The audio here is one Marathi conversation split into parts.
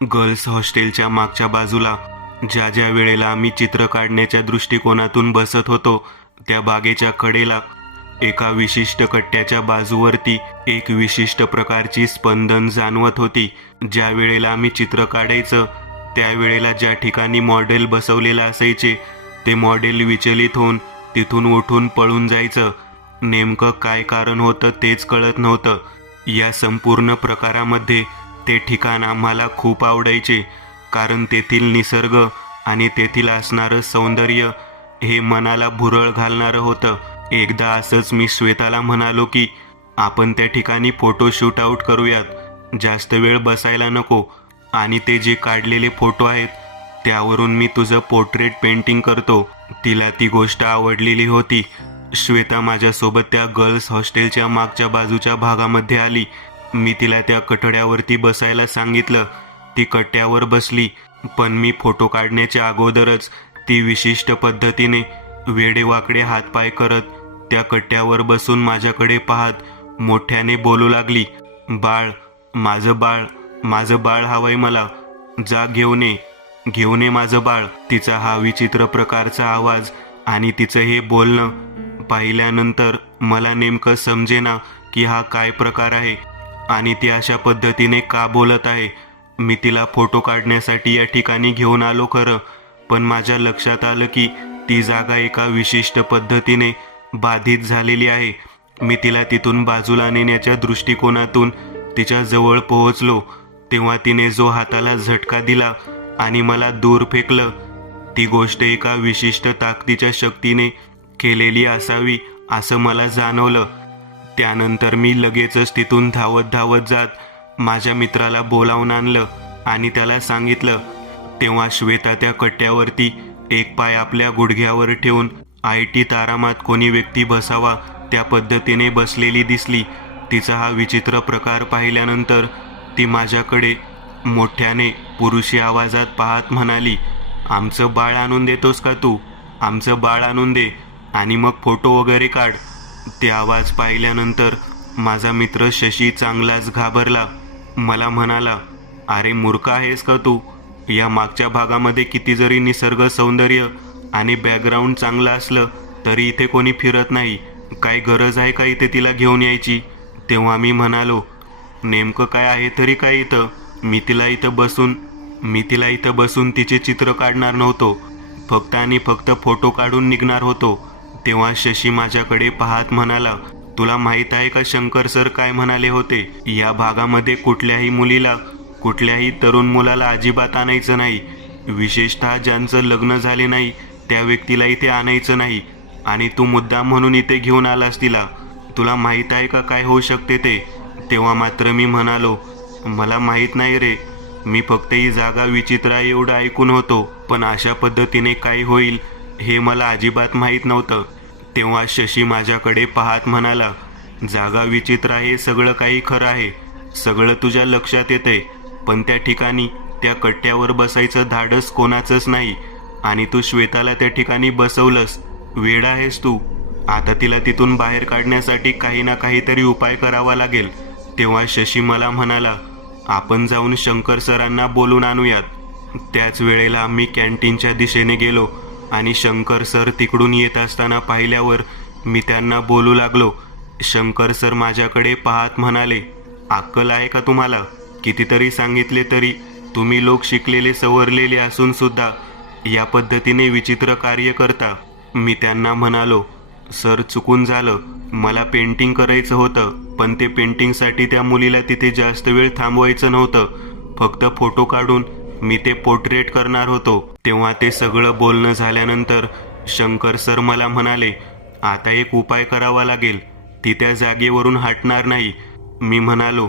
गर्ल्स हॉस्टेलच्या मागच्या बाजूला ज्या ज्या वेळेला आम्ही चित्र काढण्याच्या दृष्टिकोनातून बसत होतो त्या बागेच्या कडेला एका विशिष्ट कट्ट्याच्या बाजूवरती एक विशिष्ट प्रकारची स्पंदन जाणवत होती. ज्या वेळेला आम्ही चित्र काढायचं त्यावेळेला ज्या ठिकाणी मॉडेल बसवलेलं असायचे ते मॉडेल विचलित होऊन तिथून उठून पळून जायचं. नेमकं काय कारण होतं तेच कळत नव्हतं. या संपूर्ण प्रकारामध्ये ते ठिकाण आम्हाला खूप आवडायचे, कारण तेथील निसर्ग आणि तेथील असणारं सौंदर्य हे मनाला भुरळ घालणारं होतं. एकदा असंच मी श्वेताला म्हणालो की आपण त्या ठिकाणी फोटो शूट आउट करूयात, जास्त वेळ बसायला नको, आणि ते जे काढलेले फोटो आहेत त्यावरून मी तुझं पोर्ट्रेट पेंटिंग करतो. तिला ती गोष्ट आवडलेली होती. श्वेता माझ्यासोबत त्या गर्ल्स हॉस्टेलच्या मागच्या बाजूच्या भागामध्ये आली. मी तिला त्या कठड्यावरती बसायला सांगितलं. ती कट्ट्यावर बसली, पण मी फोटो काढण्याच्या अगोदरच ती विशिष्ट पद्धतीने वेडेवाकडे हातपाय करत त्या कट्ट्यावर बसून माझ्याकडे पाहत मोठ्याने बोलू लागली, बाळ, माझं बाळ, माझं बाळ हवंय मला, जा घेऊन ये माझं बाळ. तिचा हा विचित्र प्रकारचा आवाज आणि तिचं हे बोलणं पाहिल्यानंतर मला नेमकं समजेना की हा काय प्रकार आहे आणि ती अशा पद्धतीने का बोलत आहे. मी तिला फोटो काढण्यासाठी या ठिकाणी घेऊन आलो खरं, पण माझ्या लक्षात आलं की ती जागा एका विशिष्ट पद्धतीने बाधित झालेली आहे. मी तिला तिथून बाजूला नेण्याच्या दृष्टिकोनातून तिच्या जवळ पोहोचलो तेव्हा तिने जो हाताला झटका दिला आणि मला दूर फेकलं, ती गोष्ट एका विशिष्ट ताकदीच्या शक्तीने केलेली असावी असं मला जाणवलं. त्यानंतर मी लगेचच तिथून धावत धावत जात माझ्या मित्राला बोलावून आणलं आणि त्याला सांगितलं. तेव्हा श्वेता त्या कट्ट्यावरती एक पाय आपल्या गुडघ्यावर ठेवून IT आरामात कोणी व्यक्ती बसावा त्या पद्धतीने बसलेली दिसली. तिचा हा विचित्र प्रकार पाहिल्यानंतर ती माझ्याकडे मोठ्याने पुरुषी आवाजात पाहत म्हणाली, आमचं बाळ आणून देतोस का तू? आमचं बाळ आणून दे आणि मग फोटो वगैरे काढ. ते आवाज पाहिल्यानंतर माझा मित्र शशी चांगलाच घाबरला. मला म्हणाला, अरे मूर्ख आहेस का तू? या मागच्या भागामध्ये किती जरी निसर्ग सौंदर्य आणि बॅकग्राऊंड चांगलं असलं तरी इथे कोणी फिरत नाही. काय गरज आहे का इथे तिला घेऊन यायची? तेव्हा मी म्हणालो, नेमकं काय आहे तरी काय इथं? मी तिला इथं बसून तिचे चित्र काढणार नव्हतो, फक्त आणि फक्त फोटो काढून निघणार होतो. तेव्हा शशी माझ्याकडे पाहत म्हणाला, तुला माहीत आहे का शंकर सर काय म्हणाले होते? या भागामध्ये कुठल्याही मुलीला, कुठल्याही तरुण मुलाला अजिबात आणायचं नाही, विशेषतः ज्यांचं लग्न झाले नाही त्या व्यक्तीला इथे आणायचं नाही. आणि तू मुद्दाम म्हणून इथे घेऊन आलास तिला. तुला माहीत आहे का काय होऊ शकते ते? तेव्हा मात्र मी म्हणालो, मला माहीत नाही रे, मी फक्त ही जागा विचित्र आहे एवढं ऐकून होतो, पण अशा पद्धतीने काय होईल हे मला अजिबात माहीत नव्हतं. तेव्हा शशी माझ्याकडे पाहत म्हणाला, जागा विचित्र आहे सगळं काही खरं आहे, सगळं तुझ्या लक्षात येते, पण त्या ठिकाणी त्या कट्ट्यावर बसायचं धाडस कोणाचंच नाही आणि तू श्वेताला त्या ठिकाणी बसवलंस. वेडा आहेस तू. आता तिला तिथून बाहेर काढण्यासाठी काही ना काहीतरी उपाय करावा लागेल. तेव्हा शशी मला म्हणाला, आपण जाऊन शंकर सरांना बोलून आणूयात. त्याच वेळेला आम्ही कॅन्टीनच्या दिशेने गेलो आणि शंकर सर तिकडून येत असताना पाहिल्यावर मी त्यांना बोलू लागलो. शंकर सर माझ्याकडे पाहत म्हणाले, अक्कल आहे का तुम्हाला? कितीतरी सांगितले तरी तुम्ही लोक शिकलेले सवरलेले असून सुद्धा या पद्धतीने विचित्र कार्य करता. मी त्यांना म्हणालो, सर चुकून झालं, मला पेंटिंग करायचं होतं, पण ते पेंटिंगसाठी त्या मुलीला तिथे जास्त वेळ थांबवायचं नव्हतं, फक्त फोटो काढून मी ते पोर्ट्रेट करणार होतो. तेव्हा ते सगळं बोलणं झाल्यानंतर शंकर सर मला म्हणाले, आता एक उपाय करावा लागेल, ती त्या जागेवरून हटणार नाही. मी म्हणालो,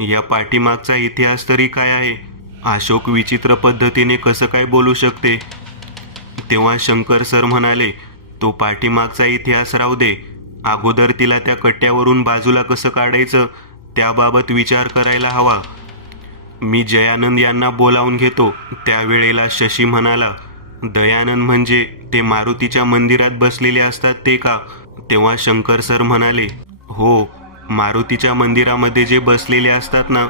या पाठीमागचा इतिहास तरी काय आहे? अशोक विचित्र पद्धतीने कसं काय बोलू शकते? तेव्हा शंकर सर म्हणाले, तो पाठीमागचा इतिहास राहू दे, अगोदर तिला त्या कट्ट्यावरून बाजूला कसं काढायचं त्याबाबत विचार करायला हवा. मी दयानंद यांना बोलावून घेतो. त्यावेळेला शशी म्हणाला, दयानंद म्हणजे ते मारुतीच्या मंदिरात बसलेले असतात ते का? तेव्हा शंकर सर म्हणाले, हो, मारुतीच्या मंदिरामध्ये जे बसलेले असतात ना,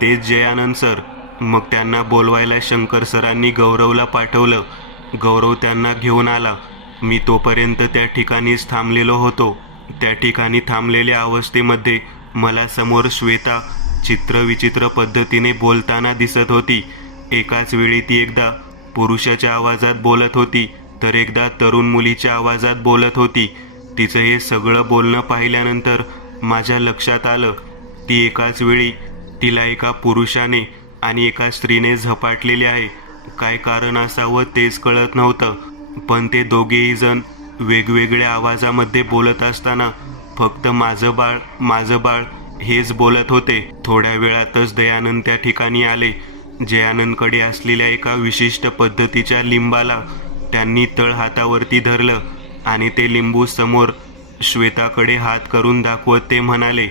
तेच दयानंद सर. मग त्यांना बोलवायला शंकर सरांनी गौरवला पाठवलं. गौरव त्यांना घेऊन आला. मी तोपर्यंत त्या ठिकाणीच थांबलेलो होतो. त्या ठिकाणी थांबलेल्या अवस्थेमध्ये मला समोर श्वेता चित्रविचित्र पद्धतीने बोलताना दिसत होती. एकाच वेळी ती एकदा पुरुषाच्या आवाजात बोलत होती तर एकदा तरुण मुलीच्या आवाजात बोलत होती. तिचं हे सगळं बोलणं पाहिल्यानंतर माझ्या लक्षात आलं ती एकाच वेळी तिला एका पुरुषाने आणि एका स्त्रीने झपाटलेले आहे. काय कारण असावं तेच कळत नव्हतं, पण ते दोघेही जण वेगवेगळ्या आवाजामध्ये बोलत असताना फक्त माझं बाळ माझं बाळ हेच बोलत होते. थोड्या वेळातच दयानंद त्या ठिकाणी आले. जयानंदकडे असलेल्या एका विशिष्ट पद्धतीच्या लिंबाला त्यांनी तळ हातावरती धरलं आणि ते लिंबू समोर श्वेताकडे हात करून दाखवत ते म्हणाले,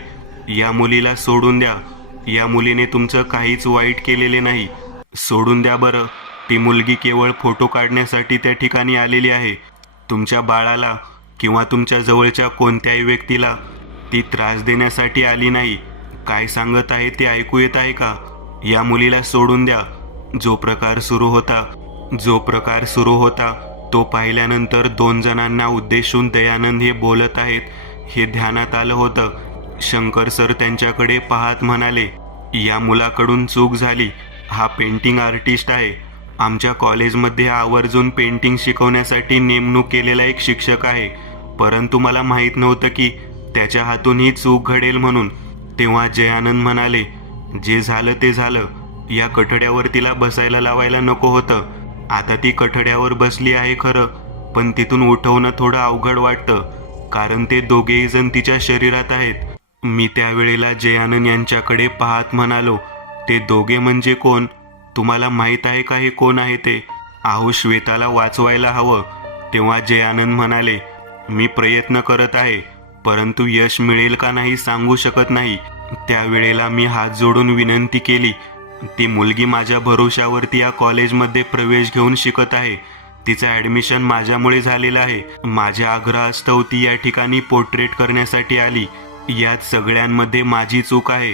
या मुलीला सोडून द्या. या मुलीने तुमचं काहीच वाईट केलेले नाही. सोडून द्या बरं. ती मुलगी केवळ फोटो काढण्यासाठी त्या ठिकाणी आलेली आहे. तुमच्या बाळाला किंवा तुमच्या जवळच्या कोणत्याही व्यक्तीला ती त्रास देण्यासाठी आली नाही. काय सांगत आहे ते ऐकू येत आहे का? या मुलीला सोडून द्या. जो प्रकार सुरू होता तो पाहिल्यानंतर 2 जणांना उद्देशून दयानंद हे बोलत आहेत हे ध्यानात आलं होतं. शंकर सर त्यांच्याकडे पाहत म्हणाले, या मुलाकडून चूक झाली. हा पेंटिंग आर्टिस्ट आहे. आमच्या कॉलेजमध्ये हा आवर्जून पेंटिंग शिकवण्यासाठी नेमणूक केलेला एक शिक्षक आहे. परंतु मला माहीत नव्हतं की त्याच्या हातून ही चूक घडेल म्हणून. तेव्हा जयानंद म्हणाले, जे झालं ते झालं. या कठड्यावर तिला बसायला लावायला नको होतं. आता ती कठड्यावर बसली आहे खरं, पण तिथून उठवणं थोडं अवघड वाटतं, कारण ते दोघेही जण तिच्या शरीरात आहेत. मी त्यावेळेला जयानंद यांच्याकडे पाहत म्हणालो, ते दोघे म्हणजे कोण? तुम्हाला माहीत आहे का हे कोण आहे ते? अहो, श्वेताला वाचवायला हवं. तेव्हा जयानंद म्हणाले, मी प्रयत्न करत आहे, परंतु यश मिळेल का नाही सांगू शकत नाही. त्यावेळेला मी हात जोडून विनंती केली, ती मुलगी माझ्या भरोशावरती या कॉलेजमध्ये प्रवेश घेऊन शिकत आहे. तिचं ॲडमिशन माझ्यामुळे झालेलं आहे. माझ्या आग्रहास्तव ती या ठिकाणी पोर्ट्रेट करण्यासाठी आली. यात सगळ्यांमध्ये माझी चूक आहे.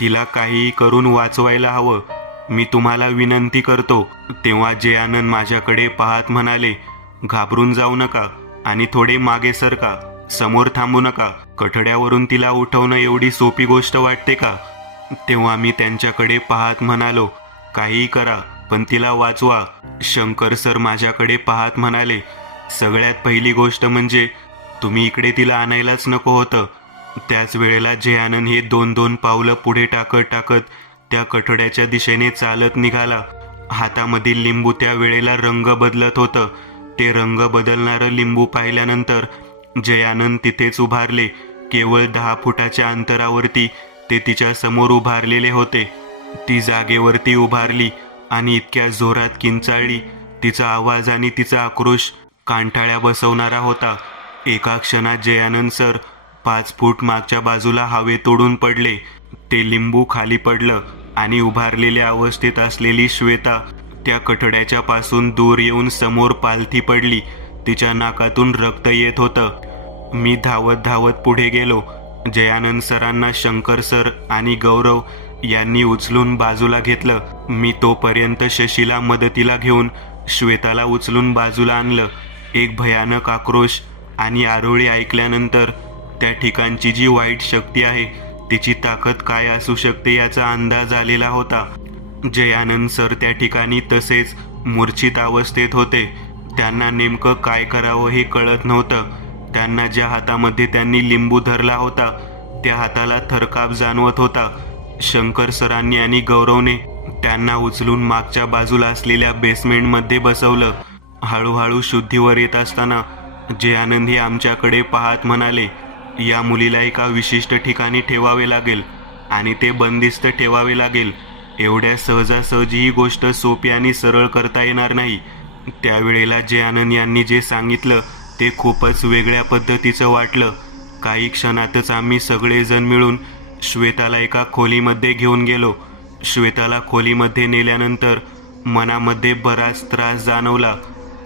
तिला काहीही करून वाचवायला हवं. मी तुम्हाला विनंती करतो. तेव्हा जयानंद माझ्याकडे पाहत म्हणाले, घाबरून जाऊ नका आणि थोडे मागे सरका. समोर थांबू नका. कठड्यावरून तिला उठवणं एवढी सोपी गोष्ट वाटते का? तेव्हा मी त्यांच्याकडे पाहत म्हणालो, काहीही करा, पण तिला वाचवा. शंकर सर माझ्याकडे पाहत म्हणाले, सगळ्यात पहिली गोष्ट म्हणजे तुम्ही इकडे तिला आणायलाच नको होतं. त्याच वेळेला जयानंद हे 2-2 पावलं पुढे टाकत त्या कठड्याच्या दिशेने चालत निघाला. हातामधील लिंबू त्या वेळेला रंग बदलत होतं. ते रंग बदलणारं लिंबू पाहिल्यानंतर जयानंद तिथेच उभारले. केवळ 10 फुटाच्या अंतरावरती ते तिच्या समोर उभारलेले होते. ती जागेवरती उभारली आणि इतक्या जोरात किंचाळली. तिचा आवाज आणि तिचा आक्रोश कांठाळ्या बसवणारा होता. एका क्षणात जयानंद सर 5 फूट मागच्या बाजूला हवेत उडून पडले. ते लिंबू खाली पडलं आणि उभारलेल्या अवस्थेत असलेली श्वेता त्या कठड्याच्या पासून दूर येऊन समोर पालथी पडली. तिच्या नाकातून रक्त येत होतं. मी धावत पुढे गेलो. जयानंद सरांना शंकर सर आणि गौरव यांनी उचलून बाजूला घेतलं. मी तोपर्यंत शशीला मदतीला घेऊन श्वेताला उचलून बाजूला आणलं. एक भयानक आक्रोश आणि आरोळी ऐकल्यानंतर त्या ठिकाणची जी वाईट शक्ती आहे तिची ताकद काय असू शकते याचा अंदाज आलेला होता. जयानंद सर त्या ठिकाणी तसेच मूर्छित अवस्थेत होते. त्यांना नेमकं काय करावं हे कळत नव्हतं. त्यांना ज्या हातामध्ये त्यांनी लिंबू धरला होता त्या हाताला थरकाप जाणवत होता. शंकर सरांनी आणि गौरवने त्यांना उचलून मागच्या बाजूला असलेल्या बेसमेंटमध्ये बसवलं. हळूहळू शुद्धीवर येत असताना जयानंद हे आमच्याकडे पाहत म्हणाले, या मुलीला एका विशिष्ट ठिकाणी ठेवावे लागेल आणि ते बंदिस्त ठेवावे लागेल. एवढ्या सहजासहजी ही गोष्ट सोपी आणि सरळ करता येणार नाही. त्यावेळेला जयानंद यांनी जे सांगितलं ते खूपच वेगळ्या पद्धतीचं वाटलं. काही क्षणातच आम्ही सगळेजण मिळून श्वेताला एका खोलीमध्ये घेऊन गेलो. श्वेताला खोलीमध्ये नेल्यानंतर मनामध्ये बराच त्रास जाणवला.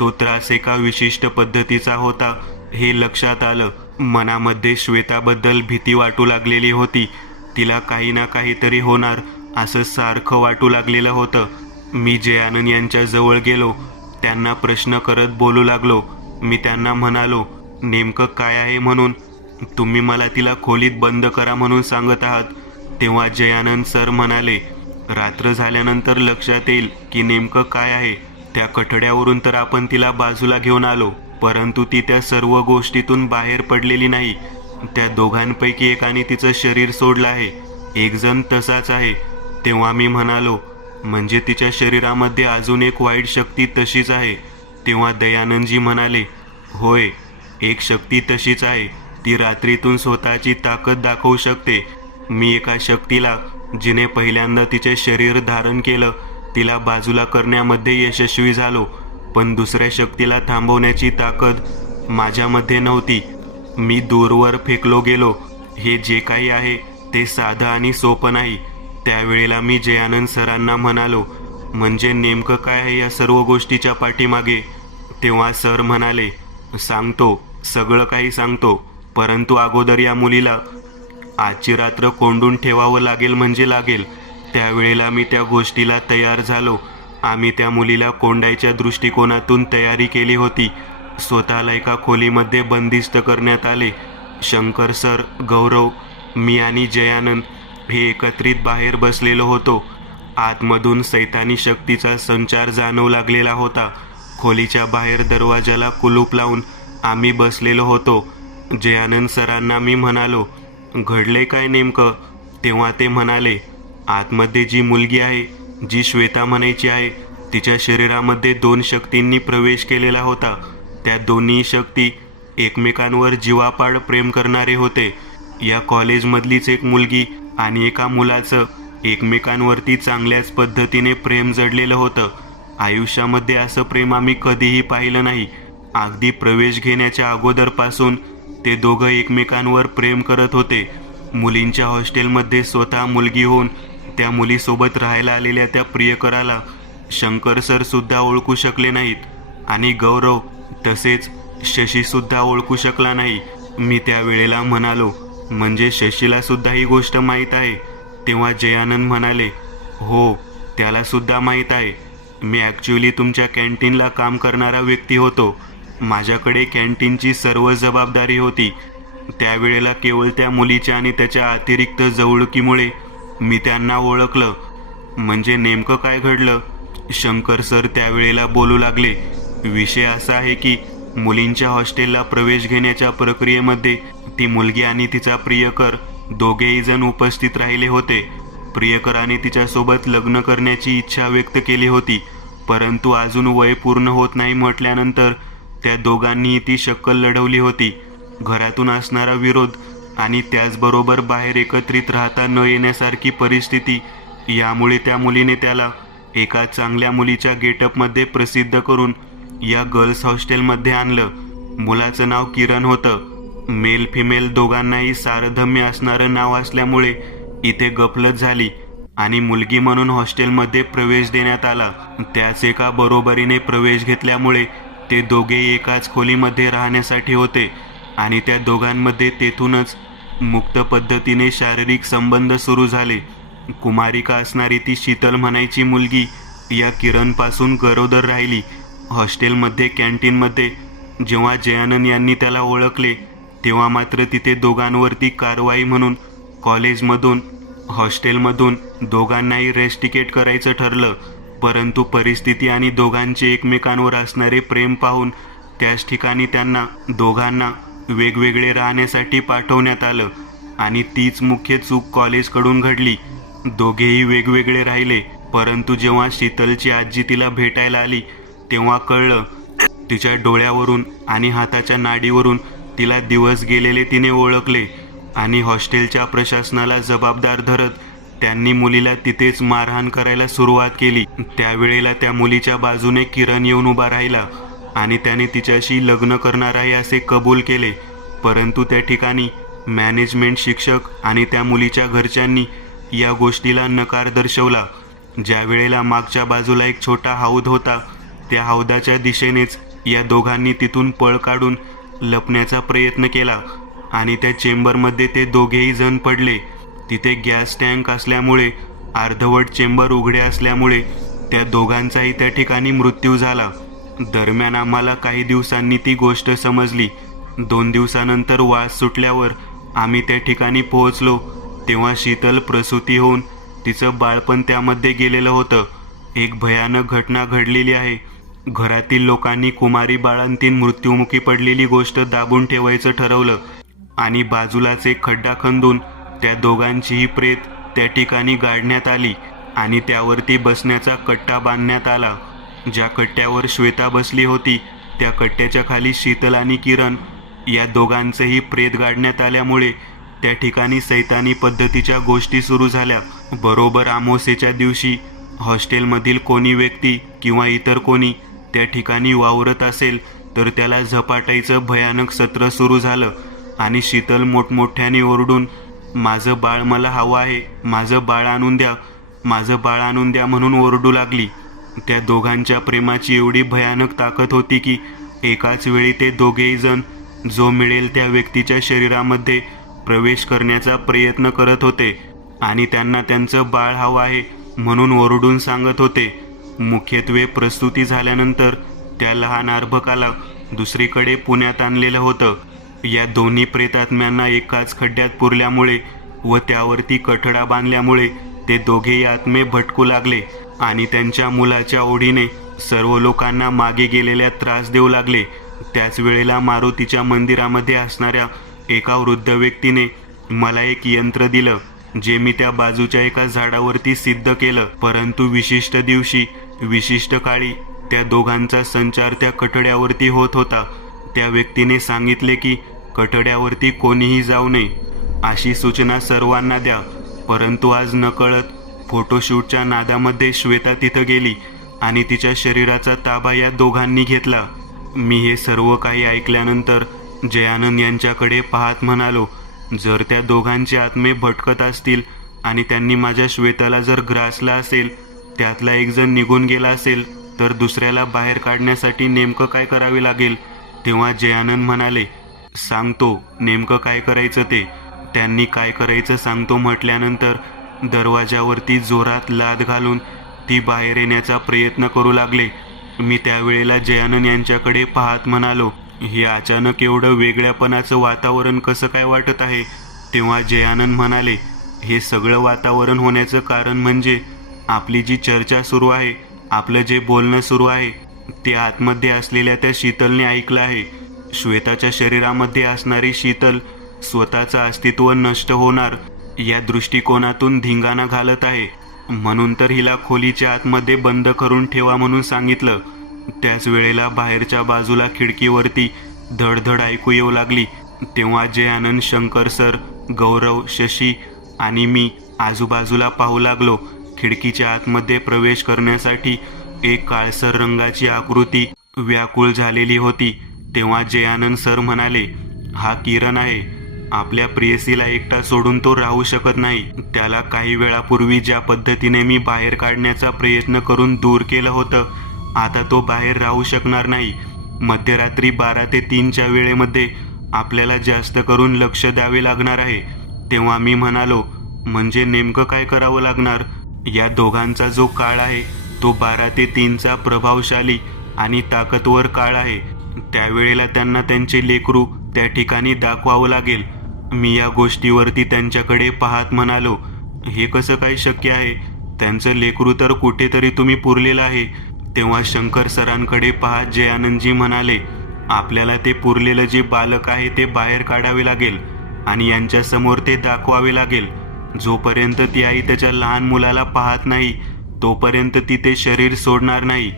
तो त्रास एका विशिष्ट पद्धतीचा होता हे लक्षात आलं. मनामध्ये श्वेताबद्दल भीती वाटू लागलेली होती. तिला काही ना काहीतरी होणार असं सारखं वाटू लागलेलं होतं. मी जयानंद यांच्या जवळ गेलो. त्यांना प्रश्न करत बोलू लागलो. मी त्यांना म्हणालो, नेमकं काय आहे म्हणून? तुम्ही मला तिला खोलीत बंद करा म्हणून सांगत आहात. तेव्हा जयानंद सर म्हणाले, रात्र झाल्यानंतर लक्षात येईल की नेमकं काय आहे. त्या कठड्यावरून तर आपण तिला बाजूला घेऊन आलो, परंतु ती त्या सर्व गोष्टीतून बाहेर पडलेली नाही. त्या दोघांपैकी एकाने तिचं शरीर सोडलं आहे. एक जण तसाच आहे. तेव्हा मी म्हणालो, म्हणजे तिच्या शरीरामध्ये अजून एक वाईट शक्ती तशीच आहे. तेव्हा दयानंदजी म्हणाले, होय, एक शक्ती तशीच आहे. ती रात्रीतून स्वतःची ताकद दाखवू शकते. मी एका शक्तीला, जिने पहिल्यांदा तिचे शरीर धारण केलं, तिला बाजूला करण्यामध्ये यशस्वी झालो, पण दुसऱ्या शक्तीला थांबवण्याची ताकद माझ्यामध्ये नव्हती. मी दूरवर फेकलो गेलो. हे जे काही आहे ते साधं आणि सोपं नाही. त्यावेळेला मी जयानंद सरांना म्हणालो, म्हणजे नेमकं काय आहे या सर्व गोष्टीच्या पाठीमागे? तेव्हा सर म्हणाले, सांगतो, सगळं काही सांगतो, परंतु अगोदर या मुलीला आजची रात्र कोंडून ठेवावं लागेल म्हणजे लागेल. त्यावेळेला मी त्या गोष्टीला तयार झालो. आम्ही त्या मुलीला कोंडायच्या दृष्टिकोनातून तयारी केली होती. स्वतःला एका खोलीमध्ये बंदिस्त करण्यात आले. शंकर सर, गौरव, मी आणि जयानंद हे एकत्रित बाहेर बसलेलो होतो. आतमधून सैतानी शक्तीचा संचार जाणवू लागलेला होता. खोलीच्या बाहेर दरवाजाला कुलूप लावून आम्ही बसलेलो होतो. जयानंद सरांना मी म्हणालो, घडले काय नेमकं? तेव्हा ते म्हणाले, आतमध्ये जी मुलगी आहे, जी श्वेता म्हणायची आहे, तिच्या शरीरामध्ये 2 शक्तींनी प्रवेश केलेला होता. त्या दोन्ही शक्ती एकमेकांवर जीवापाड प्रेम करणारे होते. या कॉलेजमधलीच एक मुलगी आणि एका मुलाचं एकमेकांवरती चांगल्याच पद्धतीने प्रेम जडलेलं होतं. आयुष्यामध्ये असं प्रेम आम्ही कधीही पाहिलं नाही. अगदी प्रवेश घेण्याच्या अगोदरपासून ते दोघं एकमेकांवर प्रेम करत होते. मुलींच्या हॉस्टेलमध्ये स्वतः मुलगी होऊन त्या मुलीसोबत राहायला आलेल्या त्या प्रियकराला शंकर सर सुद्धा ओळखू शकले नाहीत आणि गौरव तसेच शशीसुद्धा ओळखू शकला नाही. मी त्यावेळेला म्हणालो, म्हणजे शशीला सुद्धा ही गोष्ट माहीत आहे? तेव्हा जयानंद म्हणाले, हो, त्याला सुद्धा माहीत आहे. मी ॲक्च्युली तुमच्या कॅन्टीनला काम करणारा व्यक्ती होतो. माझ्याकडे कॅन्टीनची सर्व जबाबदारी होती. त्यावेळेला केवळ त्या मुलीच्या आणि त्याच्या अतिरिक्त जवळकीमुळे मी त्यांना ओळखलं. म्हणजे नेमकं काय घडलं? शंकर सर त्यावेळेला बोलू लागले, विषय असा आहे की मुलींच्या हॉस्टेलला प्रवेश घेण्याच्या प्रक्रियेमध्ये ती मुलगी आणि तिचा प्रियकर दोघेही जण उपस्थित राहिले होते. प्रियकराने तिच्यासोबत लग्न करण्याची इच्छा व्यक्त केली होती, परंतु अजून वय पूर्ण होत नाही म्हटल्यानंतर त्या दोघांनीही ती शक्कल लढवली होती. घरातून असणारा विरोध आणि त्याचबरोबर बाहेर एकत्रित राहता न येण्यासारखी परिस्थिती, यामुळे त्या मुलीने त्याला एका चांगल्या मुलीच्या गेटअपमध्ये प्रसिद्ध करून या गर्ल्स हॉस्टेलमध्ये आणलं. मुलाचं नाव किरण होतं. मेल फिमेल दोघांनाही सारधम्य असणारं नाव असल्यामुळे इथे गफलत झाली आणि मुलगी म्हणून हॉस्टेलमध्ये प्रवेश देण्यात आला. त्याच एका बरोबरीने प्रवेश घेतल्यामुळे ते दोघेही एकाच खोलीमध्ये राहण्यासाठी होते आणि त्या दोघांमध्ये तेथूनच मुक्त पद्धतीने शारीरिक संबंध सुरू झाले. कुमारिका असणारी ती शीतल म्हणायची मुलगी या किरणपासून गरोदर राहिली. हॉस्टेलमध्ये कॅन्टीनमध्ये जेव्हा जयानंद यांनी त्याला ओळखले तेव्हा मात्र तिथे दोघांवरती कारवाई म्हणून कॉलेजमधून हॉस्टेलमधून दोघांनाही रेस्टिकेट करायचं ठरलं. परंतु परिस्थिती आणि दोघांचे एकमेकांवर असणारे प्रेम पाहून त्याच ठिकाणी त्यांना दोघांना वेगवेगळे राहण्यासाठी पाठवण्यात आलं आणि तीच मुख्य चूक कॉलेजकडून घडली. दोघेही वेगवेगळे राहिले, परंतु जेव्हा शीतलची आजी तिला भेटायला आली तेव्हा कळलं. तिच्या डोळ्यावरून आणि हाताच्या नाडीवरून तिला दिवस गेलेले तिने ओळखले आणि हॉस्टेलच्या प्रशासनाला जबाबदार धरत त्यांनी मुलीला तिथेच मारहाण करायला सुरुवात केली. त्यावेळेला त्या मुलीच्या बाजूने किरण येऊन उभा राहिला आणि त्याने तिच्याशी लग्न करणार आहे असे कबूल केले. परंतु त्या ठिकाणी मॅनेजमेंट, शिक्षक आणि त्या मुलीच्या घरच्यांनी या गोष्टीला नकार दर्शवला. ज्या वेळेला मागच्या बाजूला एक छोटा हौद होता, त्या हौदाच्या दिशेनेच या दोघांनी तिथून पळ काढून लपण्याचा प्रयत्न केला आणि त्या चेंबरमध्ये ते दोघेही जण पडले. तिथे गॅस टँक असल्यामुळे अर्धवट चेंबर उघडे असल्यामुळे त्या दोघांचाही त्या ठिकाणी मृत्यू झाला. दरम्यान आम्हाला काही दिवसांनी ती गोष्ट समजली. 2 दिवसानंतर वास सुटल्यावर आम्ही त्या ठिकाणी पोहोचलो तेव्हा शीतल प्रसूती होऊन तिचं बाळपण त्यामध्ये गेलेलं होतं. एक भयानक घटना घडलेली आहे. घरातील लोकांनी कुमारी बाळंतीण मृत्युमुखी पडलेली गोष्ट दाबून ठेवायचं ठरवलं आणि बाजूलाच एक खड्डा खंदून त्या दोघांचीही प्रेत त्या ठिकाणी गाडण्यात आली आणि त्यावरती बसण्याचा कट्टा बांधण्यात आला. ज्या कट्ट्यावर श्वेता बसली होती त्या कट्ट्याच्या खाली शीतल आणि किरण या दोघांचेही प्रेत गाडण्यात आल्यामुळे त्या ठिकाणी सैतानी पद्धतीच्या गोष्टी सुरू झाल्या. बरोबर अमावास्येच्या दिवशी हॉस्टेलमधील कोणी व्यक्ती किंवा इतर कोणी त्या ठिकाणी वावरत असेल तर त्याला झपाटायचं भयानक सत्र सुरू झालं आणि शीतल मोठमोठ्याने ओरडून माझं बाळ मला हवं आहे, माझं बाळ आणून द्या, माझं बाळ आणून द्या म्हणून ओरडू लागली. त्या दोघांच्या प्रेमाची एवढी भयानक ताकद होती की एकाच वेळी ते दोघेही जण जो मिळेल त्या व्यक्तीच्या शरीरामध्ये प्रवेश करण्याचा प्रयत्न करत होते आणि त्यांना त्यांचं बाळ हवं आहे म्हणून ओरडून सांगत होते. मुख्यत्वे प्रसूती झाल्यानंतर त्या लहान अर्भकाला दुसरीकडे पुण्यात आणलेलं होतं. या दोन्ही प्रेतात्म्यांना एकाच खड्ड्यात पुरल्यामुळे व त्यावरती कठडा बांधल्यामुळे ते दोघेही आत्मे भटकू लागले आणि त्यांच्या मुलाच्या ओढीने सर्व लोकांना मागे गेलेल्या त्रास देऊ लागले. त्याच वेळेला मारुतीच्या मंदिरामध्ये असणाऱ्या एका वृद्ध व्यक्तीने मला एक यंत्र दिलं जे मी त्या बाजूच्या एका झाडावरती सिद्ध केलं. परंतु विशिष्ट दिवशी विशिष्ट काळी त्या दोघांचा संचार त्या कठड्यावरती होत होता. त्या व्यक्तीने सांगितले की कठड्यावरती कोणीही जाऊ नये अशी सूचना सर्वांना द्या. परंतु आज नकळत फोटोशूटच्या नादामध्ये श्वेता तिथं गेली आणि तिच्या शरीराचा ताबा या दोघांनी घेतला. मी हे सर्व काही ऐकल्यानंतर जयानंद यांच्याकडे पाहत म्हणालो, जर त्या दोघांचे आत्मे भटकत असतील आणि त्यांनी माझ्या श्वेताला जर ग्रासला असेल, त्यातला एक जण निघून गेला असेल तर दुसऱ्याला बाहेर काढण्यासाठी नेमकं काय करावे लागेल? तेव्हा जयानंद म्हणाले, सांगतो नेमकं काय करायचं ते. त्यांनी काय करायचं सांगतो म्हटल्यानंतर दरवाजावरती जोरात लाद घालून ती बाहेर येण्याचा प्रयत्न करू लागले. मी त्यावेळेला जयानंद यांच्याकडे पाहत म्हणालो, हे अचानक एवढं वेगळ्यापणाचं वातावरण कसं काय वाटत आहे? तेव्हा जयानंद म्हणाले, हे सगळं वातावरण होण्याचं कारण म्हणजे आपली जी चर्चा सुरू आहे, आपलं जे बोलणं सुरू आहे ते आतमध्ये असलेल्या त्या शीतलने ऐकलं आहे. श्वेताच्या शरीरामध्ये असणारी शीतल स्वतःचं अस्तित्व नष्ट होणार या दृष्टिकोनातून धिंगाणा घालत आहे, म्हणून तर हिला खोलीच्या आतमध्ये बंद करून ठेवा म्हणून सांगितलं. त्याच वेळेला बाहेरच्या बाजूला खिडकीवरती धडधड ऐकू येऊ लागली. तेव्हा जयानंद, शंकर सर, गौरव, शशी आणि मी आजूबाजूला पाहू लागलो. खिडकीच्या आतमध्ये प्रवेश करण्यासाठी एक काळसर रंगाची आकृती व्याकुळ झालेली होती. तेव्हा जयानंद सर म्हणाले, हा किरण आहे. आपल्या प्रेयसीला एकटा सोडून तो राहू शकत नाही. त्याला काही वेळापूर्वी ज्या पद्धतीने मी बाहेर काढण्याचा प्रयत्न करून दूर केलं होतं, आता तो बाहेर राहू शकणार नाही. मध्यरात्री 12 ते 3च्या वेळेमध्ये आपल्याला जास्त करून लक्ष द्यावे लागणार आहे. तेव्हा मी म्हणालो, म्हणजे नेमकं काय करावं लागणार? या दोघांचा जो काळ आहे तो 12 ते 3चा प्रभावशाली आणि ताकदवर काळ आहे. त्यावेळेला त्यांना त्यांचे लेकरू त्या ठिकाणी दाखवावं लागेल. मी या गोष्टीवरती त्यांच्याकडे पाहत म्हणालो, हे कसं काय शक्य आहे? त्यांचं लेकरू तर कुठेतरी तुम्ही पुरलेलं आहे. तेव्हा शंकर सरांकडे पाहत जयानंदजी म्हणाले, आपल्याला ते पुरलेलं जे बालक आहे ते बाहेर काढावे लागेल आणि यांच्यासमोर ते दाखवावे लागेल. जोपर्यंत ती आई त्याच्या लहान मुलाला पाहत नाही तोपर्यंत ती ते शरीर सोडणार नाही.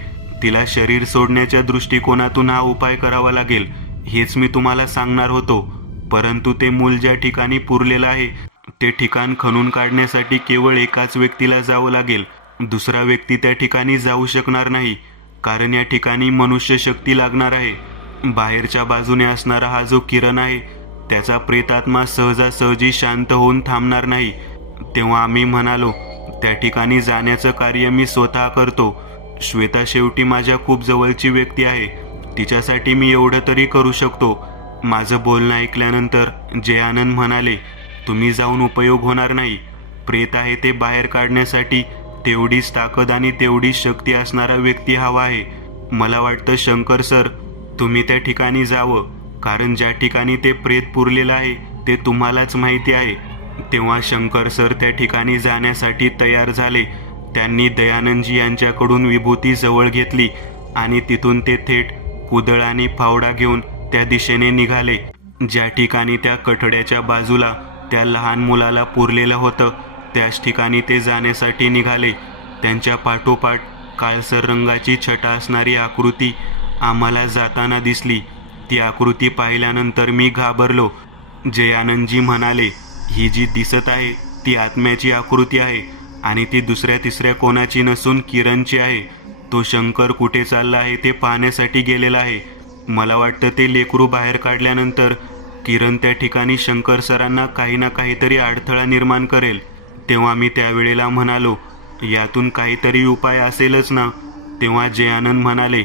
तिला शरीर सोडण्याच्या दृष्टिकोनातून हा उपाय करावा लागेल. हेच मी तुम्हाला सांगणार होतो. परंतु ते मूल ज्या ठिकाणी पुरलेलं आहे ते ठिकाण खणून काढण्यासाठी केवळ एकाच व्यक्तीला जावं लागेल. दुसरा व्यक्ती त्या ठिकाणी जाऊ शकणार नाही, कारण या ठिकाणी मनुष्य शक्ती लागणार आहे. बाहेरच्या बाजूने असणारा हा जो किरण आहे त्याचा प्रेतात्मा सहजासहजी शांत होऊन थांबणार नाही. तेव्हा आम्ही म्हणालो, त्या ठिकाणी जाण्याचं कार्य मी स्वतः करतो. श्वेता शेवटी माझ्या खूप जवळची व्यक्ती आहे, तिच्यासाठी मी एवढं तरी करू शकतो. माझं बोलणं ऐकल्यानंतर जयानंद म्हणाले, तुम्ही जाऊन उपयोग होणार नाही. प्रेत आहे ते बाहेर काढण्यासाठी तेवढीच ताकद आणि तेवढीच शक्ती असणारा व्यक्ती हवा आहे. मला वाटतं शंकर सर, तुम्ही त्या ठिकाणी जावं, कारण ज्या ठिकाणी ते प्रेत पुरलेलं आहे ते तुम्हालाच माहिती आहे. तेव्हा शंकर सर त्या ठिकाणी जाण्यासाठी तयार झाले. त्यांनी दयानंदजी यांच्याकडून विभूती जवळ घेतली आणि तिथून ते थेट कुदळ आणि फावडा घेऊन त्या दिशेने निघाले. ज्या ठिकाणी त्या कठड्याच्या बाजूला त्या लहान मुलाला पुरलेलं होतं त्याच ठिकाणी ते जाण्यासाठी निघाले. त्यांच्या पाठोपाठ काळसर रंगाची छटा असणारी आकृती आम्हाला जाताना दिसली. ती आकृती पाहिल्यानंतर मी घाबरलो. जयानंदजी म्हणाले, ही जी दिसत आहे ती आत्म्याची आकृती आहे आणि ती दुसऱ्या तिसऱ्या कोणाची नसून किरणची आहे. तो शंकर कुठे चालला आहे ते पाहण्यासाठी गेलेला आहे. मला वाटतं ते लेकरू बाहेर काढल्यानंतर किरण त्या ठिकाणी शंकर सरांना काही ना काहीतरी अडथळा निर्माण करेल. तेव्हा मी त्यावेळेला म्हणालो, यातून काहीतरी उपाय असेलच ना. तेव्हा जयानंद म्हणाले,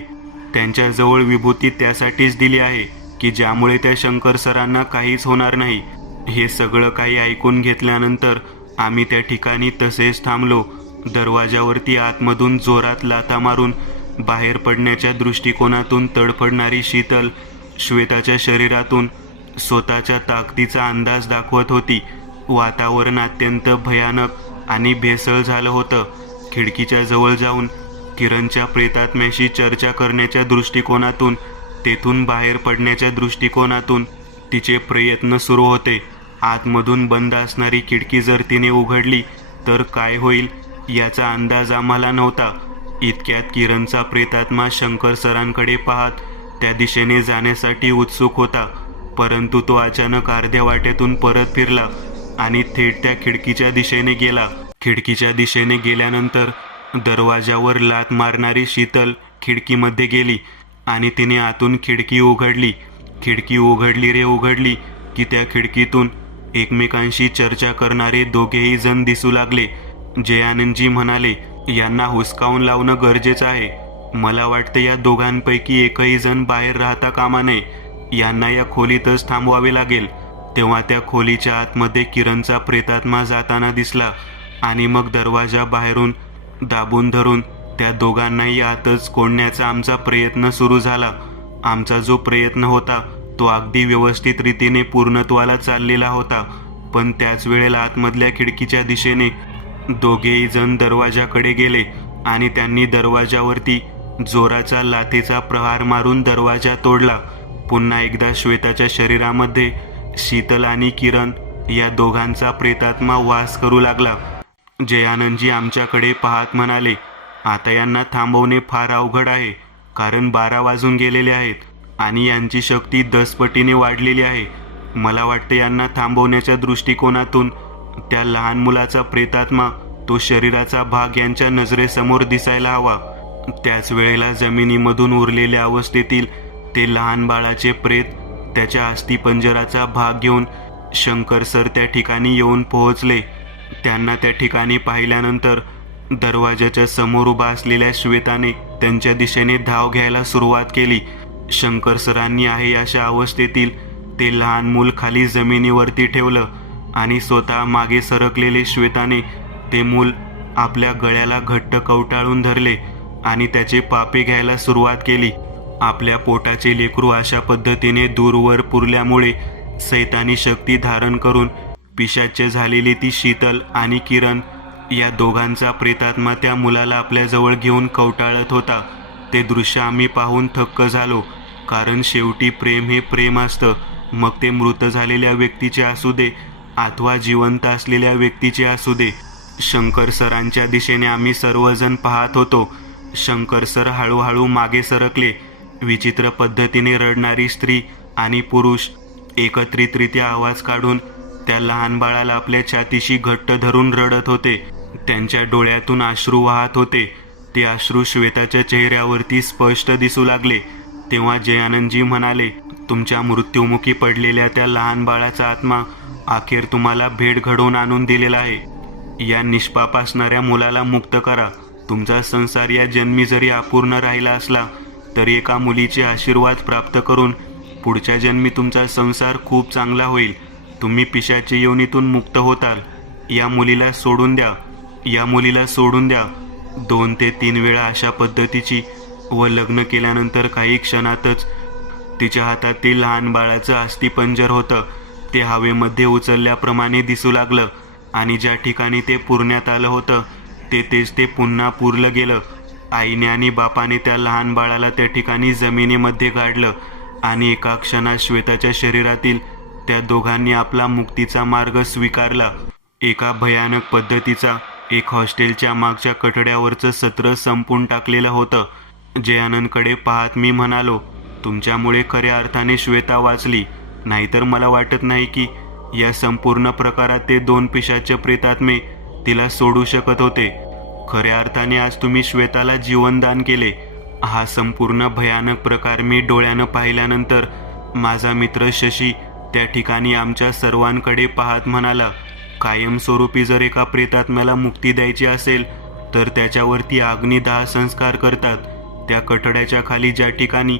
त्यांच्याजवळ विभूती त्यासाठीच दिली आहे की ज्यामुळे त्या शंकर सरांना काहीच होणार नाही. हे सगळं काही ऐकून घेतल्यानंतर आम्ही त्या ठिकाणी तसेच थांबलो. दरवाजावरती आतमधून जोरात लाथा मारून बाहेर पडण्याच्या दृष्टिकोनातून तडफडणारी शीतल श्वेताच्या शरीरातून स्वतःच्या ताकदीचा अंदाज दाखवत होती. वातावरण अत्यंत भयानक आणि भेसळ झालं होतं. खिडकीच्या जवळ जाऊन किरणच्या प्रेतात्म्याशी चर्चा करण्याच्या दृष्टिकोनातून, तेथून बाहेर पडण्याच्या दृष्टिकोनातून तिचे प्रयत्न सुरू होते. आतमधून बंद असणारी खिडकी जर तिने उघडली तर काय होईल याचा अंदाज आम्हाला नव्हता. इतक्यात किरणचा प्रेतात्मा शंकर सरांकडे पाहत त्या दिशेने जाण्यासाठी उत्सुक होता, परंतु तो अचानक अर्ध्या वाटेतून परत फिरला आणि थेट त्या खिडकीच्या दिशेने गेला. खिडकीच्या दिशेने गेल्यानंतर दरवाजावर लाथ मारणारी शीतल खिडकीमध्ये गेली आणि तिने आतून खिडकी उघडली. खिडकी उघडली रे उघडली की त्या खिडकीतून एकमेकांशी चर्चा करणारे दोघेही जण दिसू लागले. जयानंदजी म्हणाले, यांना हुसकावून लावणं गरजेचं आहे. मला वाटतं या दोघांपैकी एकही जण बाहेर राहता कामा नये. यांना या खोलीतच थांबवावे लागेल. तेव्हा त्या खोलीच्या आतमध्ये किरणचा प्रेतात्मा जाताना दिसला आणि मग दरवाजा बाहेरून दाबून धरून त्या दोघांनाही आतच कोंडण्याचा आमचा प्रयत्न सुरू झाला. आमचा जो प्रयत्न होता तो अगदी व्यवस्थित रीतीने पूर्णत्वाला चाललेला होता, पण त्याच वेळेला आतमधल्या खिडकीच्या दिशेने दोघेही जण दरवाजाकडे गेले आणि त्यांनी दरवाजावरती जोराचा लाथेचा प्रहार मारून दरवाजा तोडला. पुन्हा एकदा श्वेताच्या शरीरामध्ये शीतल आणि किरण या दोघांचा प्रेतात्मा वास करू लागला. जयानंदजी आमच्याकडे पाहत म्हणाले, आता यांना थांबवणे फार अवघड आहे, कारण 12 वाजून गेलेले आहेत आणि यांची शक्ती 10 पटीने वाढलेली आहे. मला वाटतं यांना थांबवण्याच्या दृष्टिकोनातून त्या लहान मुलाचा प्रेतात्मा, तो शरीराचा भाग यांच्या नजरेसमोर दिसायला हवा. त्याच वेळेला जमिनीमधून उरलेल्या अवस्थेतील ते लहान बाळाचे प्रेत त्याच्या अस्थिपंजराचा भाग घेऊन शंकर सर त्या ठिकाणी येऊन पोहोचले. त्यांना त्या ठिकाणी पाहिल्यानंतर दरवाजाच्या समोर उभा असलेल्या श्वेताने त्यांच्या दिशेने धाव घ्यायला सुरुवात केली. शंकर सरांनी आहे अशा अवस्थेतील ते लहान मूल खाली जमिनीवरती ठेवलं आणि स्वतः मागे सरकलेले श्वेताने ते मूल आपल्या गळ्याला घट्ट कवटाळून धरले आणि त्याचे पापे घ्यायला सुरुवात केली. आपल्या पोटाचे लेकरू अशा पद्धतीने दूरवर पुरल्यामुळे सैतानी शक्ती धारण करून पिशाच्य झालेली ती शीतल आणि किरण या दोघांचा प्रेतात्मा त्या मुलाला आपल्याजवळ घेऊन कवटाळत होता. ते दृश्य आम्ही पाहून थक्क झालो, कारण शेवटी प्रेम हे प्रेम असतं, मग ते मृत झालेल्या व्यक्तीचे असू दे अथवा जिवंत असलेल्या व्यक्तीचे असू दे. शंकर सरांच्या दिशेने आम्ही सर्वजण पाहत होतो. शंकर सर हळूहळू मागे सरकले. विचित्र पद्धतीने रडणारी स्त्री आणि पुरुष एकत्रितरित्या आवाज काढून त्या लहान बाळाला आपल्या छातीशी घट्ट धरून रडत होते. त्यांच्या डोळ्यातून अश्रू वाहत होते. ते अश्रू श्वेताच्या चेहऱ्यावरती स्पष्ट दिसू लागले. तेव्हा जयानंदजी म्हणाले, तुमच्या मृत्युमुखी पडलेल्या त्या लहान बाळाचा आत्मा अखेर तुम्हाला भेट घडवून आणून दिलेला आहे. या निष्पाप असणाऱ्या मुलाला मुक्त करा. तुमचा संसार या जन्मी जरी अपूर्ण राहिला असला तरी एका मुलीचे आशीर्वाद प्राप्त करून पुढच्या जन्मी तुमचा संसार खूप चांगला होईल. तुम्ही पिशाच्या योनीतून मुक्त होताल. या मुलीला सोडून द्या, या मुलीला सोडून द्या. 2 ते 3 वेळा अशा पद्धतीची व लग्न केल्यानंतर काही क्षणातच तिच्या हातातील लहान बाळाचं अस्थिपंजर होतं ते हवेमध्ये उचलल्याप्रमाणे दिसू लागलं आणि ज्या ठिकाणी ते पुरण्यात आलं होतं तेच ते पुन्हा पुरलं गेलं. आईने आणि बापाने त्या लहान बाळाला त्या ठिकाणी जमिनीमध्ये गाडलं आणि एका क्षणात श्वेताच्या शरीरातील त्या दोघांनी आपला मुक्तीचा मार्ग स्वीकारला. एका भयानक पद्धतीचा एक हॉस्टेलच्या मागच्या कठड्यावरचं सत्र संपून टाकलेलं होतं. जयानंदकडे पाहत मी म्हणालो, तुमच्यामुळे खऱ्या अर्थाने श्वेता वाचली. नाहीतर मला वाटत नाही की या संपूर्ण प्रकारात ते 2 पिशाच्य प्रेतात्मे तिला सोडू शकत होते. खऱ्या अर्थाने आज तुम्ही श्वेताला जीवनदान केले. हा संपूर्ण भयानक प्रकार मी डोळ्यानं पाहिल्यानंतर माझा मित्र शशी त्या ठिकाणी आमच्या सर्वांकडे पाहत म्हणाला, कायमस्वरूपी जर एका प्रेतात्म्याला मुक्ती द्यायची असेल तर त्याच्यावरती अग्निदाह संस्कार करतात. त्या कठड्याच्या खाली ज्या ठिकाणी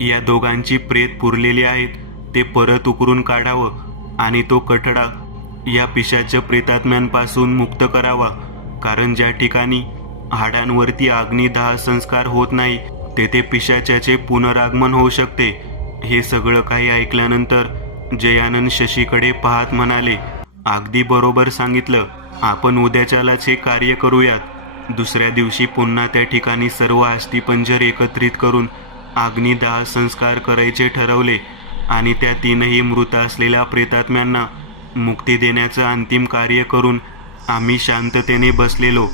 या दोघांची प्रेत पुरलेली आहेत ते परत उकरून काढावं आणि तो कठडा या पिशाच्य प्रेतात्म्यांपासून मुक्त करावा. कारण ज्या ठिकाणी हाडांवरती अग्निदाह संस्कार होत नाही तेथे पिशाच्याचे पुनरागमन होऊ शकते. हे सगळं काही ऐकल्यानंतर जयानंद शशीकडे पाहत म्हणाले, अगदी बरोबर सांगितलं. आपण उद्याच्यालाच हे कार्य करूयात. दुसऱ्या दिवशी पुन्हा त्या ठिकाणी सर्व अस्थिपंजर एकत्रित करून अग्निदाह संस्कार करायचे ठरवले आणि त्या 3ही मृत असलेल्या प्रेतात्म्यांना मुक्ती देण्याचं अंतिम कार्य करून आम्ही शांततेने बसलेलो.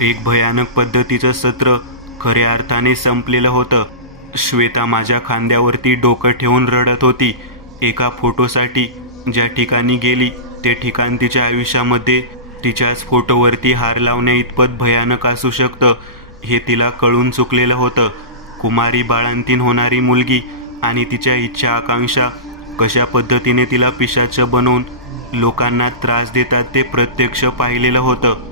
एक भयानक पद्धतीचं सत्र खऱ्या अर्थाने संपलेलं होतं. श्वेता माझ्या खांद्यावरती डोकं ठेवून रडत होती. एका फोटोसाठी ज्या ठिकाणी गेली ते ठिकाण तिच्या आयुष्यामध्ये तिच्याच फोटोवरती हार लावण्या इतपत भयानक असू शकतं हे तिला कळून चुकलेलं होतं. कुमारी बाळंतीण होणारी मुलगी आणि तिच्या इच्छा आकांक्षा कशा पद्धतीने तिला पिशाच बनवून लोकांना त्रास देतात ते प्रत्यक्ष पाहिलेलं होतं.